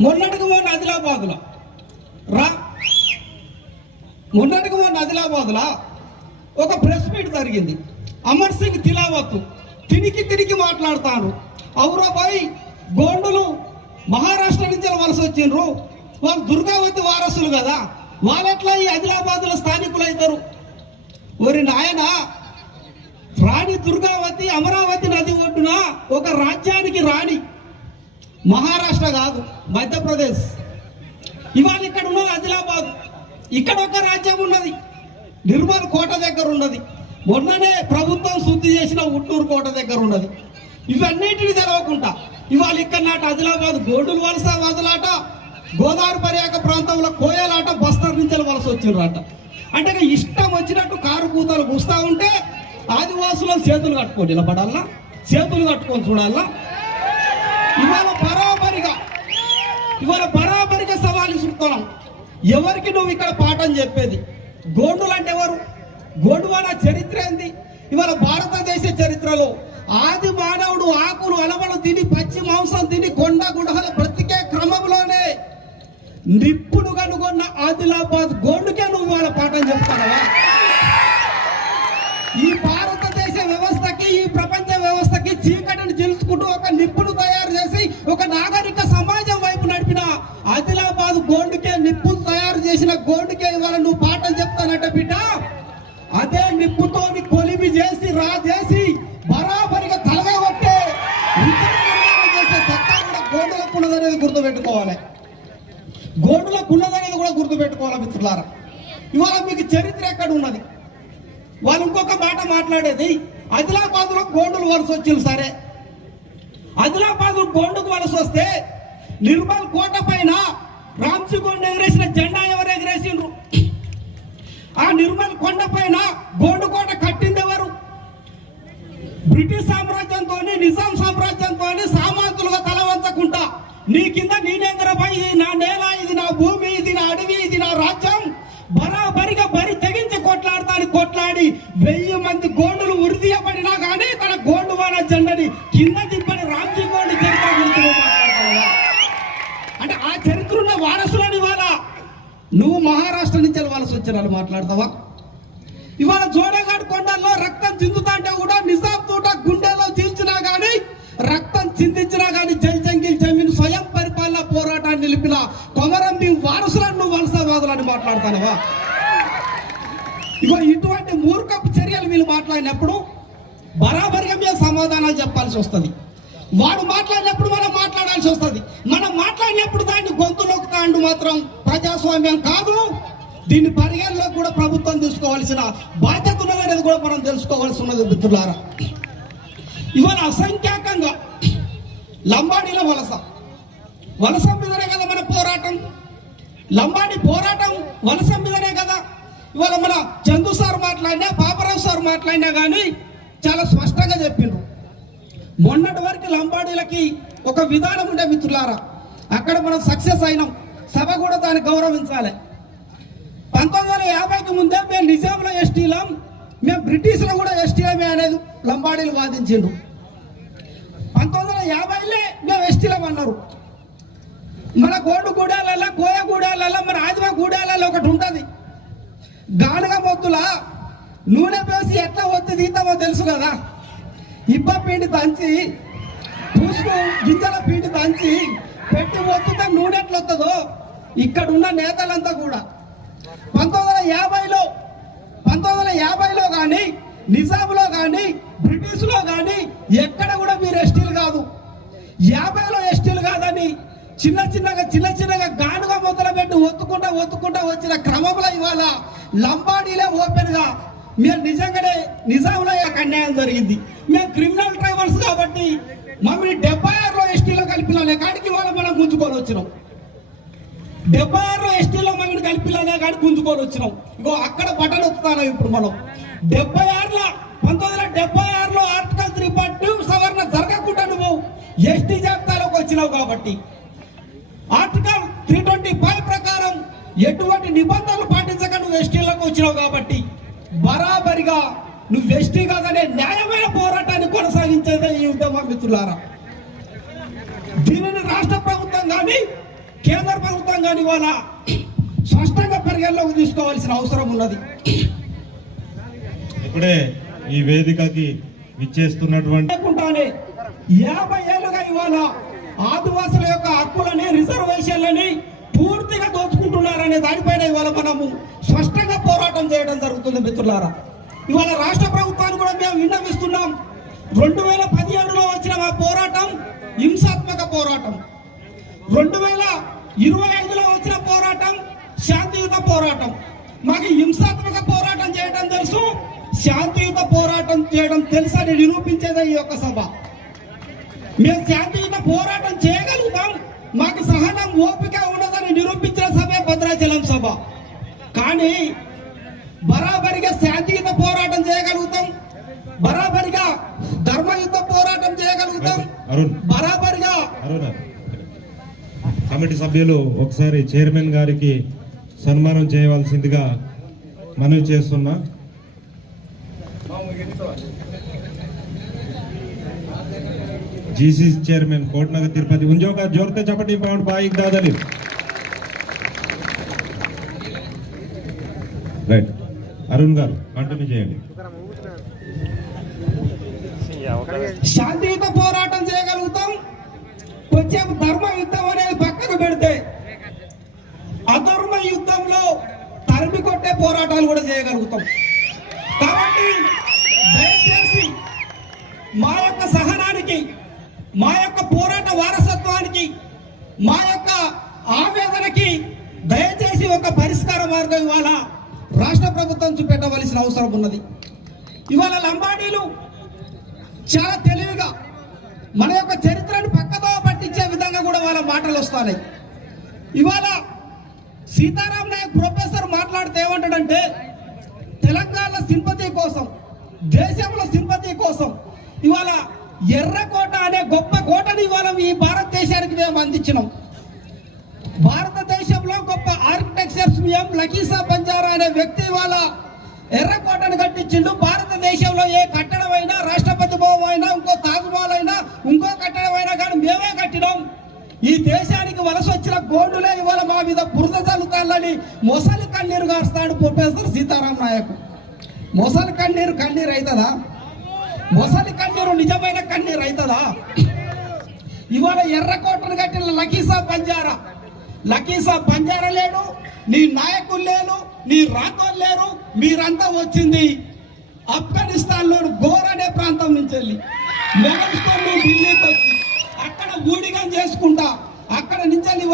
మొన్నటికి మొన్న ఆదిలాబాద్లో. రా. మొన్నటికి మొన్న ఆదిలాబాద్లో ఒక ప్రెస్ మీట్ జరిగింది. అమర్ సింగ్ తిలావత్ తినికి తిరిగి మాట్లాడతాను. ఔరాబాయ్ గోండులు మహారాష్ట్ర నుంచి వలస వచ్చిండ్రు. వాళ్ళు దుర్గావతి వారసులు కదా. వాళ్ళట్లా ఈ ఆదిలాబాద్లో స్థానికులు అవుతారు? ఒరి నాయన రాణి దుర్గావతి అమరావతి నది ఒడ్డున ఒక రాజ్యానికి రాణి. మహారాష్ట్ర కాదు మధ్యప్రదేశ్. ఇవాళ ఇక్కడ ఉన్నది ఆదిలాబాద్. ఇక్కడ ఒక రాజ్యం ఉన్నది నిర్మల్ కోట దగ్గర ఉన్నది. మొన్ననే ప్రభుత్వం శుద్ధి చేసిన ఉట్టూరు కోట దగ్గర ఉన్నది. ఇవన్నిటిని తెలవకుండా ఇవాళ ఇక్కడ నాటి ఆదిలాబాద్ గోడులు వలస వదలాట గోదావరి పర్యాక ప్రాంతంలో కోయలాట బస్తర్ నుంచి వలస వచ్చిండ్రట. అంటే ఇష్టం వచ్చినట్టు కారు కూతలు కూస్తా ఉంటే ఆదివాసులు చేతులు కట్టుకొని నిలబడాలా? చేతులు కట్టుకొని చూడాలా? ఇవాళ బరాబరిగా ఇవాళ బరాబరిగా సవాలు ఇస్తున్నాం ఎవరికి నువ్వు ఇక్కడ పాఠం చెప్పేది? గోండులు అంటే ఎవరు? గోండువాడ చరిత్ర ఏంది? ఇవాళ భారతదేశ చరిత్రలో ఆది మానవుడు ఆకులు అలవలు తిని పచ్చి మాంసం తిని కొండ గుడహలు బ్రతికే క్రమంలోనే నిప్పును కనుగొన్న ఆదిలాబాద్ గో గుర్తుపెట్టుకోవాలి గోడులకు ఉన్నదనేది కూడా గుర్తుపెట్టుకోవాలి మిత్రులారా. ఇవాళ మీకు చరిత్ర ఎక్కడ ఉన్నది? వాళ్ళు ఇంకొక మాట మాట్లాడేది ఆదిలాబాద్లో గోండులు వలస వచ్చింది సరే. ఆదిలాబాద్ గోండుకు వలస వస్తే నిర్మల్ కోట పైన రామ్సి కొండ ఎగరేసిన జెండా ఎవరు ఎగరేసిండ్రు? ఆ నిర్మల్ కొండ పైన గోండు కోట కట్టింది ఎవరు? బ్రిటిష్ సామ్రాజ్యంతో నిజాం సామ్రాజ్యంతో సామాన్య నీ కింద నేనేంద్రపై ఇది నా నేల ఇది నా భూమి ఇది నా అడవి ఇది నా రాజ్యం. బరాబరిగా బరి తెగించి కొట్లాడతాను కొట్లాడి వెయ్యి మంది గోండులు ఉరిదీయబడినా కానీ తన గోండు వాళ్ళ జెండని కింద తిప్పని రాజ్య గోండు చరిత్ర గురించి అంటే ఆ చరిత్ర ఉన్న వారసులని వాళ్ళ నువ్వు మహారాష్ట్ర నుంచి వలస వచ్చినారు మాట్లాడతావా? ఇవాళ జోడగాడు కొండల్లో రక్తం చిందుతా అంటే కూడా నిజాం తోట గుండెలో చీల్చినా కానీ రక్తం చిందించినా మాట్లాడతానవా? ఇగో ఇటువంటి మూర్ఖపు చర్యలు వీళ్ళు మాట్లాడినప్పుడు బరాబరిగా మేము సమాధానాలు చెప్పాల్సి వస్తుంది. వాడు మాట్లాడినప్పుడు మనం మాట్లాడాల్సి వస్తుంది. మనం మాట్లాడినప్పుడు దాన్ని గొంతులోకి తాండు మాత్రం ప్రజాస్వామ్యం కాదు. దీన్ని పరిగణలోకి కూడా ప్రభుత్వం తీసుకోవాల్సిన బాధ్యత ఉన్నదనేది కూడా మనం తెలుసుకోవాల్సి ఉన్నది మిత్రులారా. ఇవాళ అసంఖ్యాకంగా లంబాడీల వలస. వలస మీదనే కదా మన పోరాటం. లంబాడి పోరాటం వలస మీదనే కదా. ఇవాళ మన చందు సార్ మాట్లాడినా పాపరావు సార్ మాట్లాడినా కానీ చాలా స్పష్టంగా చెప్పిండ్రు. మొన్నటి వరకు లంబాడీలకి ఒక విధానం ఉండే మిత్రులారా అక్కడ మనం సక్సెస్ అయినాం. సభ కూడా దాన్ని గౌరవించాలి. పంతొమ్మిది వందల యాభైకి ముందే మేము నిజాంలో ఎస్టీలం మేము బ్రిటిష్లో కూడా ఎస్టీలమే అనేది లంబాడీలు వాదించిండ్రు. పంతొమ్మిది వందల యాభైలే మేము ఎస్టీలం అన్నారు. మన గోడు గూడాలల్లో కోయ గూడాలల్లో మన ఆదిమ గూడాలలో ఒకటి ఉంటుంది. గానుగ మొత్తుల నూనె పోసి ఎట్లా ఒత్తి తీతామో తెలుసు కదా? ఇబ్బ పిండి దంచి పూసుకు గింజల పిండి దంచి పెట్టి ఒత్తితే నూనె ఎట్లా వస్తుందో ఇక్కడ ఉన్న నేతలంతా కూడా. పంతొమ్మిది వందల యాభైలో పంతొమ్మిది వందల యాభైలో కానీ నిజాంలో కానీ బ్రిటిష్లో కానీ ఎక్కడ కూడా మీరు ఎస్టీలు కాదు. యాభైలో ఎస్టీలు కాదని చిన్న చిన్నగా చిన్న చిన్నగా గానుగా మొదలు పెట్టి ఒత్తుకుంటా ఒత్తుకుంటా వచ్చిన క్రమంలో ఇవాళ లంబాడీలే ఓపెన్గా నిజంగానే నిజాంలో అన్యాయం జరిగింది. మేము క్రిమినల్ ట్రైబల్స్ కాబట్టి మమ్మల్ని డెబ్బై ఆరులో ఎస్టీలో కలిపిలోనే కాడికి ఇవాళ మనం గుంజుకొని వచ్చినాం. డెబ్బై ఆరులో ఎస్టీలో మమ్మల్ని కలిపిలనే కాడికి గుంజుకొని వచ్చినాం. ఇగో అక్కడ బటన్ వస్తున్నాం ఇప్పుడు మనం. డెబ్బై ఆరులో పంతొమ్మిది వందల డెబ్బై ఆరులో ఆర్టికల్ త్రీ పాయింట్ టూ సవరణ జరగకుండా నువ్వు ఎస్టీ జాబితాలోకి వచ్చినావు కాబట్టి ఆర్టికల్ త్రీ ట్వంటీ ఫైవ్ ప్రకారం ఎటువంటి నిబంధనలు పాటించక నువ్వు ఎస్టీలోకి వచ్చినావు కాబట్టి బరాబరిగా నువ్వు ఎస్టీ కాదనే న్యాయమైన పోరాటాన్ని కొనసాగించేదే ఈ ఉద్యమ మిత్రులారా. దీనిని రాష్ట్ర ప్రభుత్వం కానీ కేంద్ర ప్రభుత్వం కానీ ఇవాళ స్పష్టంగా పరిగణలోకి తీసుకోవాల్సిన అవసరం ఉన్నది. ఇప్పుడే ఈ వేదికకి విచ్చేస్తున్నటువంటి లేకుండానే యాభై ఏళ్ళుగా ఇవాళ ఆదివాసుల యొక్క హక్కులని రిజర్వేషన్లని అనే దానిపైన ఇవాళ మనము స్పష్టంగా పోరాటం చేయడం జరుగుతుంది మిత్రులారా. ఇవాళ రాష్ట్ర ప్రభుత్వాన్ని కూడా మేము విన్నవిస్తున్నాం. రెండు వేల పదిహేడులో వచ్చిన మా పోరాటం హింసాత్మక పోరాటం. రెండు వేల ఇరవై ఐదులో వచ్చిన పోరాటం శాంతియుత పోరాటం. మాకు హింసాత్మక పోరాటం చేయడం తెలుసు శాంతియుత పోరాటం చేయడం తెలుసని నిరూపించేదే ఈ యొక్క సభ. మేము శాంతియుత పోరాటం చేయగలుగుతాం మాకు సహనం ఓపిక కానీ బరాబరిగా శాంతియుత పోరాటం చేయగలుగుతాం. బరాబరిగా ధర్మయుద్ధ పోరాటం చేయగలుగుతాం. బరాబరిగా కమిటీ సభ్యులు ఒకసారి చైర్మన్ గారికి సన్మానం చేయవలసిందిగా మనవి చేస్తున్నా. జీసీ చైర్మన్ కోట్నగర్ తిరుపతి ఉంజోగా జోర్తే చెప్పండి పాయింట్ బాయిక్ దాదని రైట్. అరుణ్ గారు కంటిన్యూ చేయండి. శాంతియుత పోరాటం చేయగలుగుతాం. వచ్చే ధర్మ యుద్ధం అనేది పక్కన పెడితే అధర్మ యుద్ధంలో తరిమి కొట్టే పోరాటాలు కూడా చేయగలుగుతాం. కాబట్టి దయచేసి మా యొక్క సహనానికి మా యొక్క పోరాట వారసత్వానికి మా యొక్క ఆవేదనకి దయచేసి ఒక పరిష్కార మార్గం ఇవ్వాలా? రాష్ట్ర ప్రభుత్వం చూపెట్టవలసిన అవసరం ఉన్నది. ఇవాళ లంబాడీలు చాలా తెలివిగా మన యొక్క చరిత్రను పక్కదో పట్టించే విధంగా కూడా వాళ్ళ మాటలు వస్తున్నాయి ఇవాళ సీతారాం నాయక్ ప్రొఫెసర్ మాట్లాడితే ఏమంటాడంటే తెలంగాణ సింపతి కోసం దేశంలో సింపతి కోసం ఇవాళ ఎర్రకోట అనే గొప్ప కోటని ఇవాళ ఈ భారతదేశానికి మేము అందించినాం. భారతదేశంలో గొప్ప ఆర్కిటెక్చర్స్ లకీసా బంజారా అనే వ్యక్తి ఇవాళ ఎర్రకోటను కట్టించిండు. భారతదేశంలో ఏ కట్టడం అయినా రాష్ట్రపతి భవన్ అయినా ఇంకో తాజ్మహల్ అయినా ఇంకో కట్టడం అయినా కానీ మేమే కట్టినాం. ఈ దేశానికి వలస వచ్చిన గోండులే ఇవాళ మా మీద బురద చల్లుతాలని మొసలి కన్నీరు కాస్తాడు ప్రొఫెసర్ సీతారాం నాయక్. మొసలి కన్నీరు కన్నీరు అవుతుందా మొసలి కన్నీరు నిజమైన కన్నీరు అవుతుందా ఇవాళ ఎర్రకోటను కట్టిన లకీసా పంజారా లకీసా బంజారా లేడు నీ నాయకులు లేరు నీ రాతోలు లేరు మీరంతా వచ్చింది ఆఫ్ఘనిస్తాన్లో గోర్ అనే ప్రాంతం నుంచి వెళ్ళి. మొఘల్స్తో ఢిల్లీకి వచ్చి అక్కడ ఊడిగం చేసుకుంటా అక్కడ నుంచి వెళ్ళి